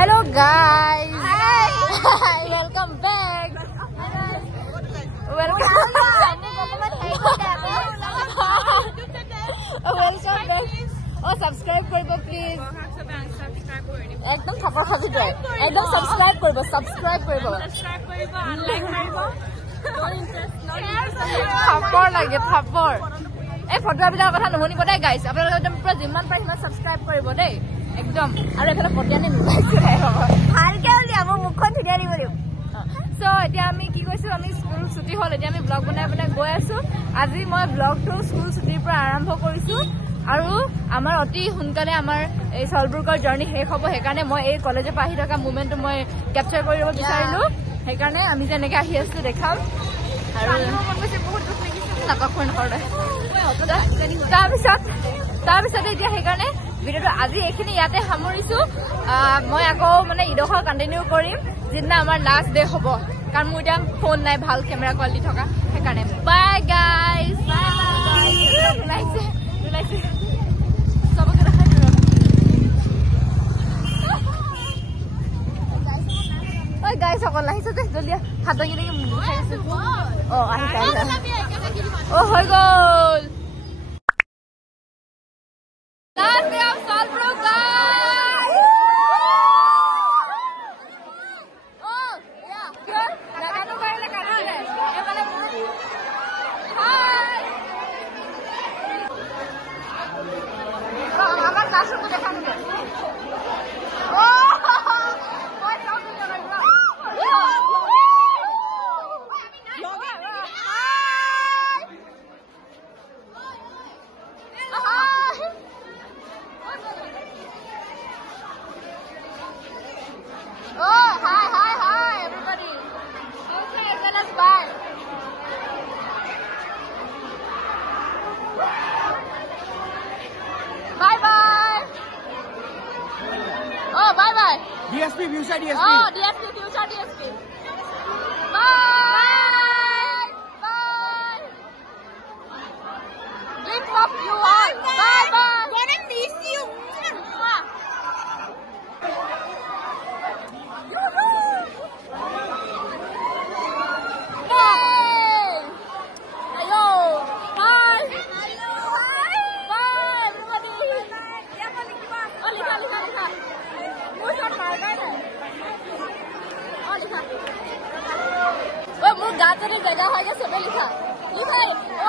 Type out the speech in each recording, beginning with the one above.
Hello guys. Hi. Welcome back. Welcome back. Oh, subscribe koribo please. Ekdom thapor khaji doy. Ekdom subscribe koribo. Subscribe koribo. Like koribo. No interest. Thapor lage thapor. এই photo বিলাকৰ কথা নহনিব দেই guys আপোনালোকে একদম পুৰা যিমান পাৰি সিমান সাবস্ক্ৰাইব কৰিব দেই একদম আৰু এফালে পটিয়ানি মিলাইছে ভালকে উলিয়াব মুখখন ধুনীয়া দিব দিও সো এতিয়া আমি কি কৈছো আমি স্কুল ছুটি হল এতিয়া আমি ব্লগ বনাই গৈ আছো আজি মই ব্লগটো স্কুল ছুটিৰ পৰা আৰম্ভ কৰিছো আৰু আমাৰ অতি সোনকালে আমাৰ এই সলবুৰ্গৰ জাৰ্নি শেষ হ'ব সেইকাৰণে মই এই কলেজৰ পৰা আহি থকা মোমেন্টটো মই ক্যাপচাৰ কৰিব বিচাৰিলো সেইকাৰণে আমি যেনেকৈ আহি আছো দেখাম আৰু মন গৈছে বহুত দুখ লাগিছে নাকাখন কৰে তাৰপিছত এতিয়া সেইকাৰণে ভিডিঅ'টো আজি এইখিনি ইয়াতে সামৰিছো মই আকৌ মানে ইডোখৰ কণ্টিনিউ কৰিম যিদিনা আমাৰ লাষ্ট ডে হ'ব কাৰণ মোৰ এতিয়া ফোন নাই ভাল কেমেৰা কোৱালিটি থকা সেইকাৰণে বাই গাইজ ওলাইছে চবকে দেখাই দিওঁ ঐ গাইজ অকল আহিছে যে জলদি হাত দাঙি দাঙি খাই আছে আহিছে হৈ গ'ল Last day of Solbrook, guys! Oh, yeah. Here, Nagano Kaila Kanale. Hi! Oh, Amar Nasu ko dekha nila. Oh! What talking about? Oh, hi, everybody. Okay, tell us bye. Bye. Oh, bye. DSP, future DSP. Oh, DSP, future DSP. Bye. Glimpse of you all. Bye. Gonna miss you. गाते जगह है क्या सब लिखा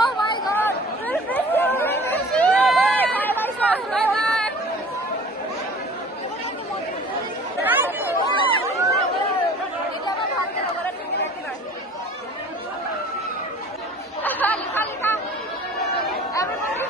Oh my God we'll miss you लिखा everybody hi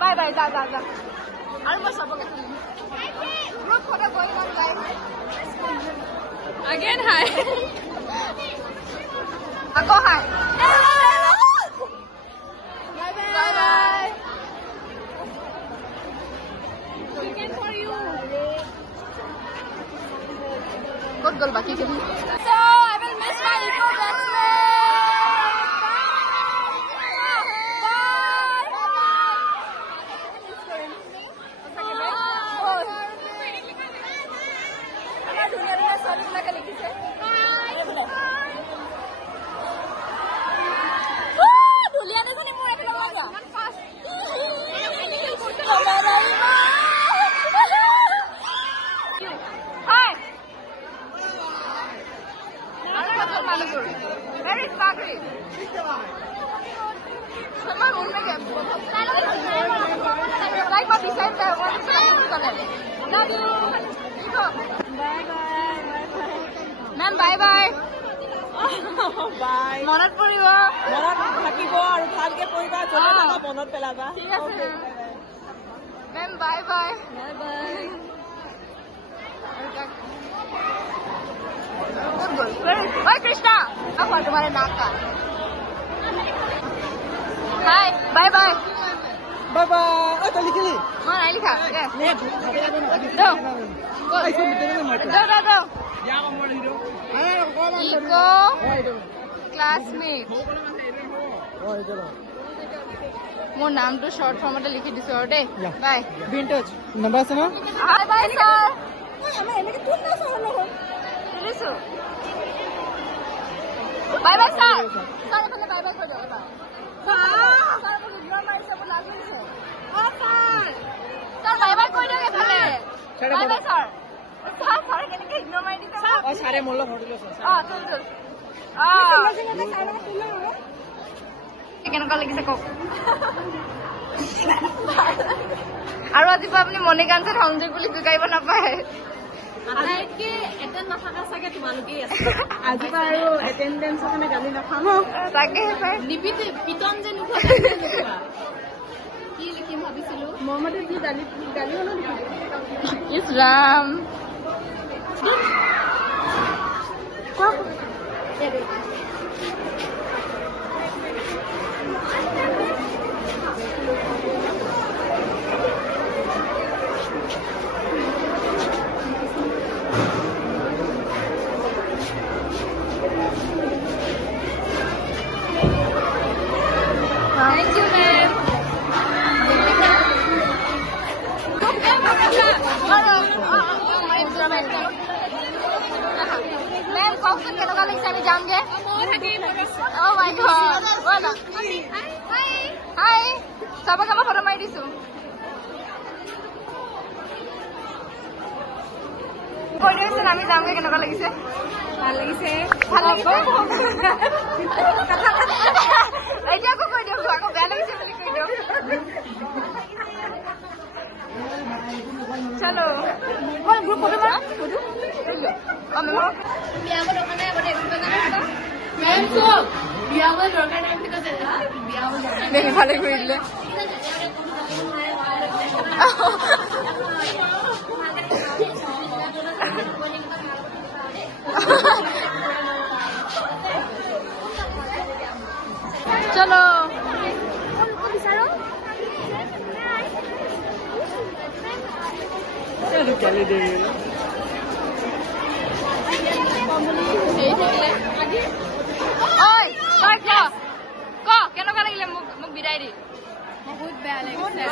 Bye, जा আৰু মই সবকে group photo going on live again hi আকৌ hi bye bye weekend for you good girl baki ke so I will miss my eco best Ma'am, bye bye. Bye. Monat poriba. Monat thakibo aru bhalke poriba jole jaba monat pelaba. Thik ase. Ma'am, bye bye. Bye bye. Oi Krishna, apa तुम्हारे नाक का? Hi, bye bye. Bye bye. Oh, tali kili. हाँ नहीं लिखा. No. Go. Go. Eco classmate. মোৰ নামটো short ফৰ্মতে লিখি দিছো আৰু দেই. বাই. Be in touch. Number আছে না? Bye bye sir. আমি এনেকে তুল না সর লগত। দিছো. Bye bye sir. Sir এখানে bye bye কৰি দিবা. Sir মোক ইগনোৰ মাৰিছে মোৰ লাজ লাগিছে. Sir. Sir bye bye কৰি দিয়ক এফালে. Bye bye sir. Sir কেনেকৈ ইগনোৰ মাৰি দিছে? সাৰে মোল্ল ফটো লৈছ। তুল। কেনেকুৱা লাগিছে কওক আৰু আজি আপুনি মনে গানছে সংযোগ বুলি জুকাইব নাপায় আটাইতকে এটেন্ড নাথাকা চাগে তোমালোকেই আছে আজি আৰু এটেন্ডেন্সৰ কাৰণে গালি নাখাম তাকে পায় লিপিতে পিটন যে নুখোৱা কি লিখিম ভাবিছিলো মমতে যি গালি হলো is Ram Thank you, ma'am. Ma'am, কওকচোন কেনেকুৱা লাগিছে আমি যামগে Oh my god. বলা হাই সবকে মই ফটো মাৰি দিছো কৈ দিয়কচোন আমি যামগে কেনেকুৱা লাগিছে ভাল লাগিছে এতিয়া আকৌ কৈ দিয়ক আকৌ বেয়া লাগিছে বুলি কৈ দিয়ক চলো বল গ্ৰুপ ফটো মাৰ ফটো বিয়াব দোকানে আগতে মেম সব বিয়াব দৰকাৰ নাই বুলি কৈছে বিয়াব দৰকাৰ নাই ভালে কৰিলে চলো বিচাৰো গালি দে কেনেকুৱা লাগিলে মোক বিদায় দি বহুত বেয়া লাগিছে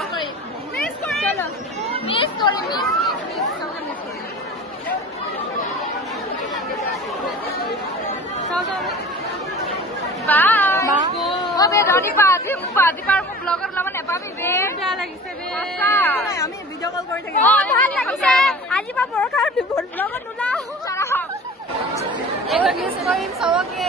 মিছ কৰিম যদি পাবি মোক পাতি পাৰ মোক ব্লগত ল'ব নেপাবি বেয়া লাগিছে আমি ভিডিঅ' কল কৰি থাকিম ভাল লাগিছে আজি পৰা বৰষাৰ ব্লগত নোলাও মিছ কৰিম চবকে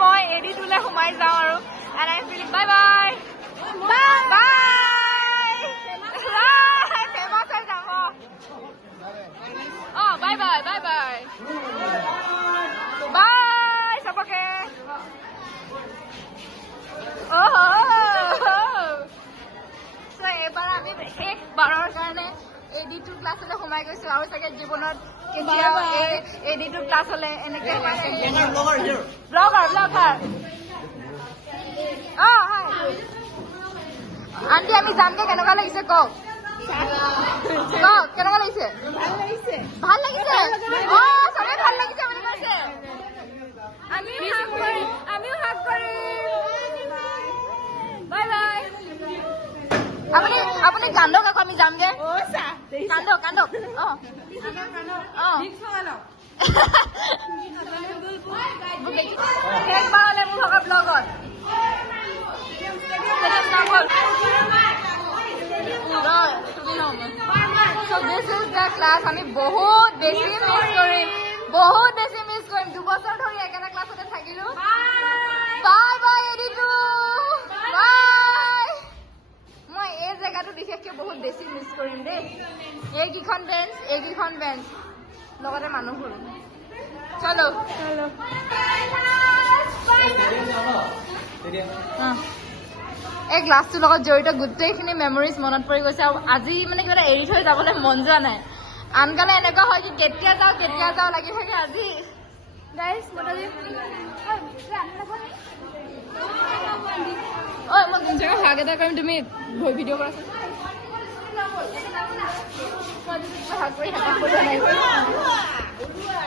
মই এডি তোলে সোমাই যাওঁ আৰু and I'm feeling bye bye bye bye এবাৰ আমি শেষবাৰৰ কাৰণে AD2 ক্লাছলৈ সোমাই গৈছো আৰু চাগে জীৱনত কেতিয়াও AD2 ক্লাছ হলে এনেকে ব্লগাৰ আন্টি আমি যামগে কেনেকুৱা লাগিছে কওক কেনেকুৱা লাগিছে ভাল লাগিছে চবে ভাল লাগিছে বুলি কৈছে আমিও হাক কৰিম বাই বাই আপুনি কান্দক আকৌ আমি যামগে কান্দক শেষবাৰলে মোৰ ভগা ব্লগত So this is the class. আমি বহুত বেছি মিছ কৰিম 2 বছৰ ধৰি একেটা ক্লাছতে থাকিলো বাই বাই AD2 বাই মই এই জেগাটো বিশেষকৈ বহুত বেছি মিছ কৰিম দেই এইকেইখন বেঞ্চ লগতে মানুহবোৰ চলো এই ক্লাছটোৰ লগত জড়িত গোটেইখিনি মেমৰিজ মনত পৰি গৈছে আৰু আজি মানে কিবা এটা এৰি থৈ যাবলৈ মন যোৱা নাই আনকালে এনেকুৱা হয় কি কেতিয়া যাওঁ লাগি থাকে আজি গাইজ মই জেগা ভাগ এটা কৰিম তুমি ভিডিঅ' কৰাচোন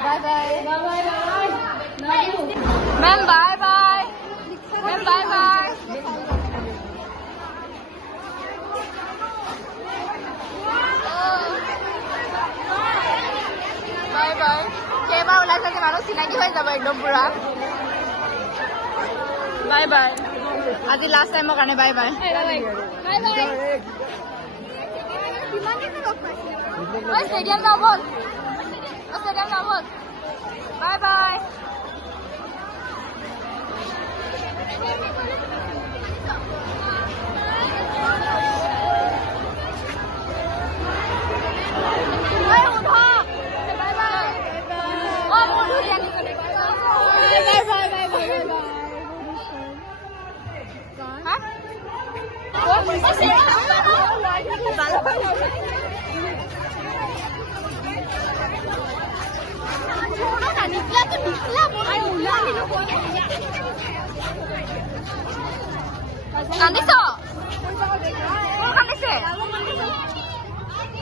bye bye ma'am bye bye কেইবাৰ ওলাইছে যে মানুহ চিনাকি হৈ যাব একদম পুৰা বাই বাই আজি লাষ্ট টাইমৰ কাৰণে বাই বাই ষ্টেডিয়াম যাওঁ বল bye bye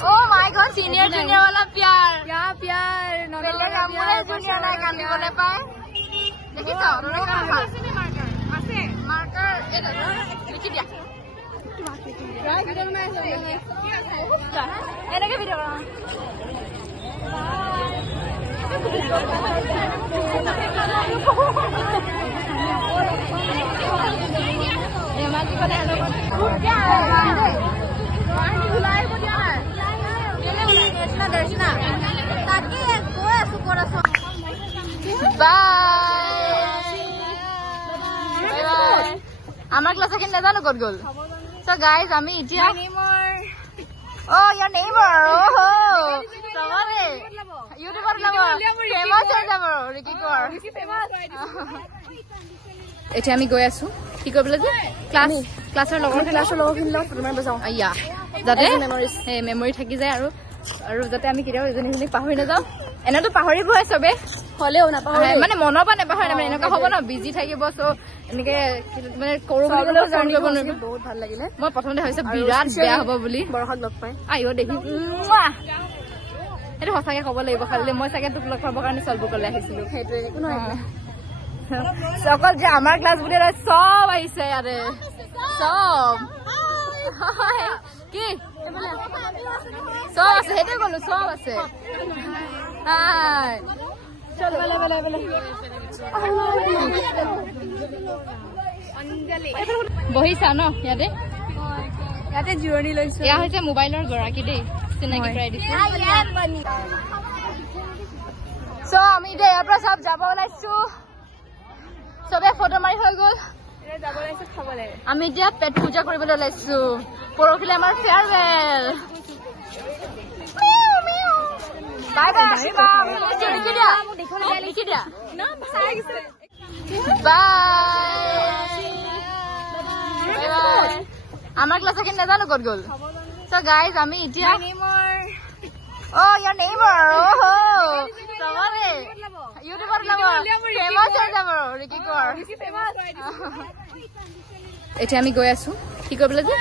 Oh my god, senior wala pyar. Junior na kandibole pai. Dekhiso, marker likhi dia. Enake video kora. Amar class again nazano got goal. So guys, ami itia. Oh, your neighbor. Oh, Sawale. YouTuber labo. Famous hoy jabo. Ricky Kaur. Ethi ami goi asu. Ki korbole je? Classer logor kinlo tomar bajao. Aya. Jate memory thaki jay aru jate ami kitiao ejoni pahori na jao. এনাটো পাহৰিব হয় সবে হলেও না পাহৰি মানে মনৰ পৰা নেপাহৰি মানে এনেকা হ'ব না বিজি থাকিব সো এনেকে মানে কৰো বুলি জানি কৰিব নোৱাৰিব বহুত ভাল লাগিলে মই প্ৰথমতে ভাবিছো বিৰাট বেয়া হ'ব বুলি বৰখাক লগ পাই আইও দেখি এটো হসাকে ক'ব লাগিব খালি মই সাকে তোক লগ পাবৰ কাৰণে সলভ কৰলে আহিছিলো হেইটোৱে কোনো নাই সকল যে আমাৰ ক্লাছ বুলি সব আহিছে ইয়াৰে সব কি সব আছে হেতে গলো সব আছে Hi. Chalo bale. Anjali. Bohisa no yate? Yate journey loiso. Ya hoise mobile or goraki dei. Sinaki try dise. So ami de apra sab jabo laisu. Sobe photo mari hoi gol. Ere jabo laisu khabole. Ami dia pet puja koribole laisu. Porokhile amar farewell. Bye bye Shiva. Likhi dia. Na bye. Bye. আমাৰ class কিন্তু নাজানো ক'ত গ'ল so guys আমি এতিয়া oh your neighbor oh সবারে YouTuber লাভ famous হৈ যাব ৰিকি কৰ এতিয়া আমি গৈ আছো কি কৰিবলৈ যে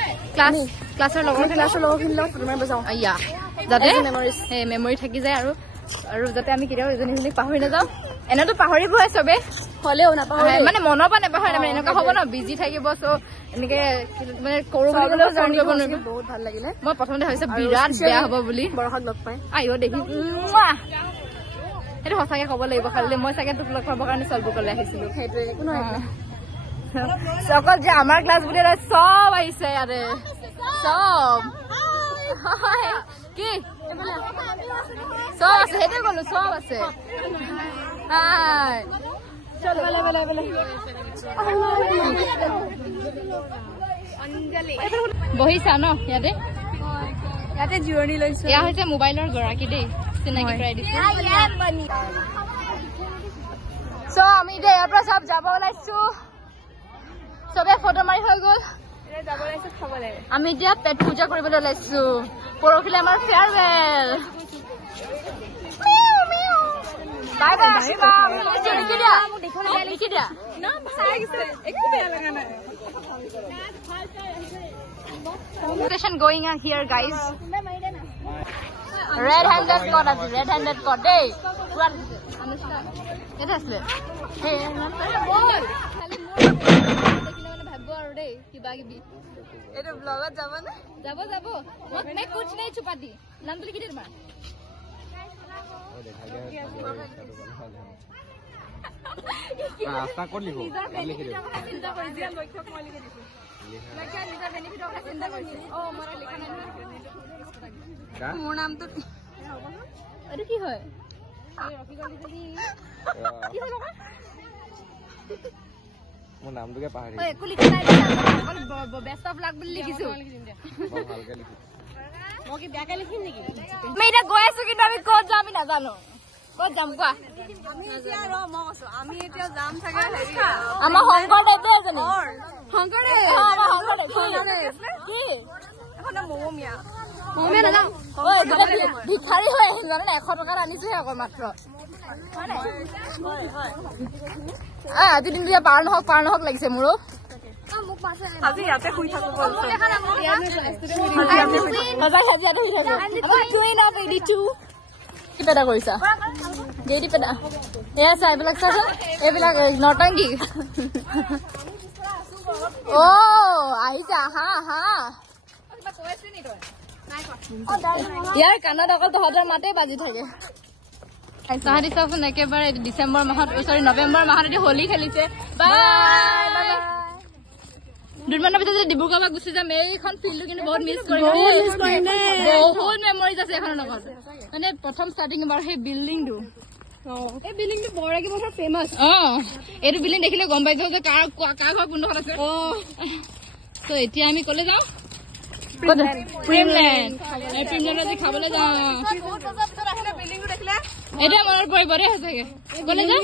ক্লাছৰ লগৰখিনি লগত ফটো মাৰিব যাওঁ আয়া যাতে মেমৰি থাকি যায় আৰু যাতে আমি কেতিয়াও এজনী পাহৰি নাযাওঁ এনেতো পাহৰিব হয় চবে হলেও নাপাহৰি মানে মনৰ পৰা নাপাহৰি মানে এনেকুৱা হ'ব ন বিজি থাকিব চ এনেকে মানে কৰো বুলি ফোন কৰিব নোৱাৰিব বহুত ভাল লাগিলে মই প্ৰথমতে ভাবিছো বিৰাট বেয়া হ'ব বুলি বৰহাক লগ পাই আইও দেখি সেইটো সঁচাকে ক'ব লাগিব খালি মই চাগে তোক লগ পাবৰ কাৰণে চলবুকলৈ আহিছিলো সেইটোৱে একো নহয় সকল যে আমাৰ ক্লাছ বুলি চব আহিছে ইয়াতে চব কি চব আছে সেইটোৱে ক'লো চব আছে বহিছা ন ইয়াতে জিৰণি লৈছো এয়া হৈছে মোবাইলৰ গৰাকী দেই চিনাকি কৰাই দিছো চ আমি এতিয়া ইয়াৰ পৰা চব যাব ওলাইছো চবে ফটো মাৰি হৈ গ'ল আমি এতিয়া পেট পূজা কৰিবলৈ ওলাইছো পৰহিলে আমাৰ ফেয়াৰৱেল বাই বাই লিখি দিয়া session going on here guys red handed caught at red handed caught day anushka it is le hey bol khali mo dekhile mane bhabbo aru dei kiba kibi eta vlog jabo na jabo main kuch nahi chupa di naam to likhi de ma रास्ता code लिखो लिखि दे चिंता কৰি দিয়া লক্ষ্যক মই লিখি দিছো লক্ষ্য নিজৰ বেনিফিটৰ কথা চিন্তা কৰিছে ও মোৰ লিখা নাই মোৰ নামটো আৰে কি হয় এই ৰখি গলি যদি কি হলো মোৰ নামটোকে পাহৰি ঐ একো লিখা নাই বেষ্ট অফ লাক বুলি লিখিছো ভালকে লিখি মই কি বেয়াকে লিখিম নেকি মই এটা গৈ আছো কিন্তু আমি ক'ত যাম নাজানো ক'ত যাম কোৱা আমি এতিয়া মই কৈছো আমি এতিয়া যাম চাগে হেৰি আমাৰ শংকৰদেৱ এজনী শংকৰদেৱ আমাৰ শংকৰদেৱ কি এখন মমমিয়া নাযাম ঐ গোটেই ভিখাৰী হৈ আহিল জানে 100 টকা আনিছোহে আকৌ মাত্ৰ আজি দিনটো পাৰ নহওক লাগিছে মোৰো আজি ইয়াতে শুই থাকো বলছো কি পেদা কৰিছা গেইটি পেদা এয়া চা এইবিলাক চাচোন এইবিলাক নটংকি অ আহিছা হা ইয়াৰ কাণত অকল তহঁতৰ মাতে বাজি থাকে তাহাঁতি চাচোন একেবাৰে ডিচেম্বৰ মাহত নৱেম্বৰ মাহত এটি হোলী খেলিছে বাই দুদিনমানৰ পিছত যদি ডিব্ৰুগড় পৰা গুচি যাম এইখন ফিল্ডটো কিন্তু বহুত মিছ কৰিম বহুত মেমৰিজ আছে এখনৰ লগত মানে প্ৰথম ষ্টাৰ্টিং বাৰ সেই বিল্ডিংটো এই বিল্ডিংটো বৰাকি বছৰ ফেমাস এইটো বিল্ডিং দেখিলে গম পাই যাও যে কাৰ ঘৰ কোনডোখৰত আছে তো এতিয়া আমি কলে যাওঁ প্ৰিমলেণ্ড আজি খাবলৈ যাওঁ এতিয়া মনত পৰিব দেই সঁচাকে কলে যাওঁ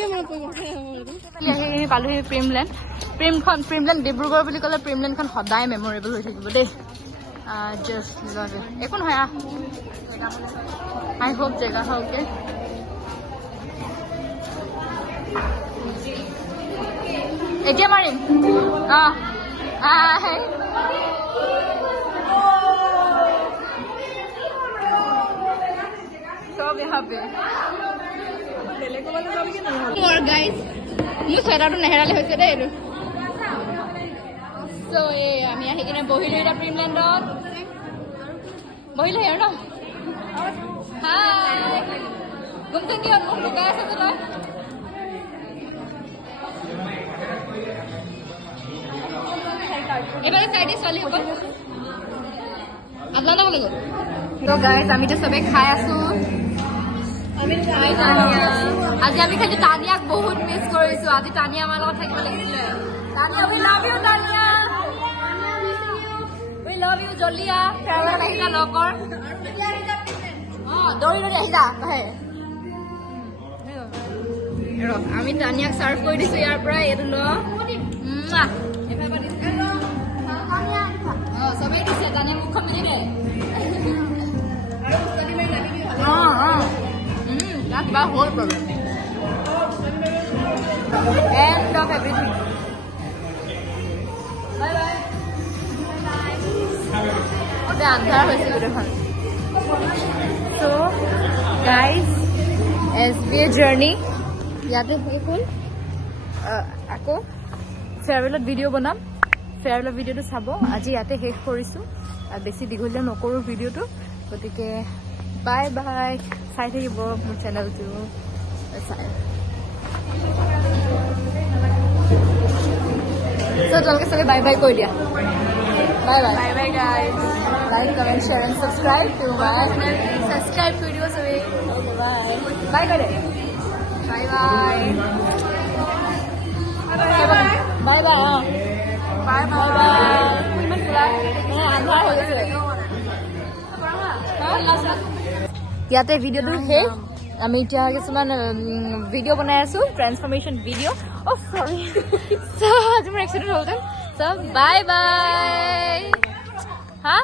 পালোহি প্ৰিমলেণ্ড ডিব্ৰুগড় বুলি ক'লে প্ৰিমলেণ্ডখন সদায় মেমৰেবল হৈ থাকিব দেই জাষ্ট লাভ ইট একো নহয় আই হোপ জেগা হওকে এতিয়া মাৰিম চব यहाँ पे মোৰ গাইজ মোৰ চুৱেটাৰটো নেহেৰালে হৈছে দেই এইটো চ' এই আমি আহি কিনে বহিলো এতিয়া প্ৰিমলেণ্ডত বহিলো আৰু ন হাই গুমচোন কি হ'ল মোক লুকাই আছে যে তই এবাৰ চাইডে ছোৱালী হ'ব আপোনালোক লৈ গ'ল তো গাইজ আমিতো চবে খাই আছো আজি আমি খালি তানিয়াক বহুত মিছ কৰিছো আজি তানিয়া আমাৰ লগত থাকিব লাগিছিলে Tania we love you Tania we love you জলিয়া ফেয়াৰৱেল আহিলা লগৰ দৌৰি আহিলা আমি তানিয়াক চাৰ্ভ কৰি দিছো ইয়াৰ পৰা এইটো ল মুখখন মিলিকে কিবা হ'ল problem end of everything bye bye ote andhar hoise godekhon so guys SBA journey yate hol ako farewell video banam farewell video to sabo aji yate hesh korisu আর বেশি দিঘলিয়া নকৰো ভিডিওটো গতিকে বাই বাই চাই থাকিব মোৰ চেনেলটো চাই So, তোমালোকে সবে বাই বাই কৈ দিয়া bye bye bye bye guys like comment share and subscribe to my subscribe কৰি দিব সবে বাই বাই কৈ দে বাই বাই বাই বাই বাই বাই ইমান খোলা আন্ধাৰ হৈ গৈছে ইয়াতে ভিডিওটো শেষ আমি এতিয়া কিছুমান ভিডিও বনাই আছো ট্ৰান্সফৰমেশ্যন ভিডিও অ সৰি সো আজি মোৰ এক্সিডেণ্ট হ'ল সো বাই বাই হা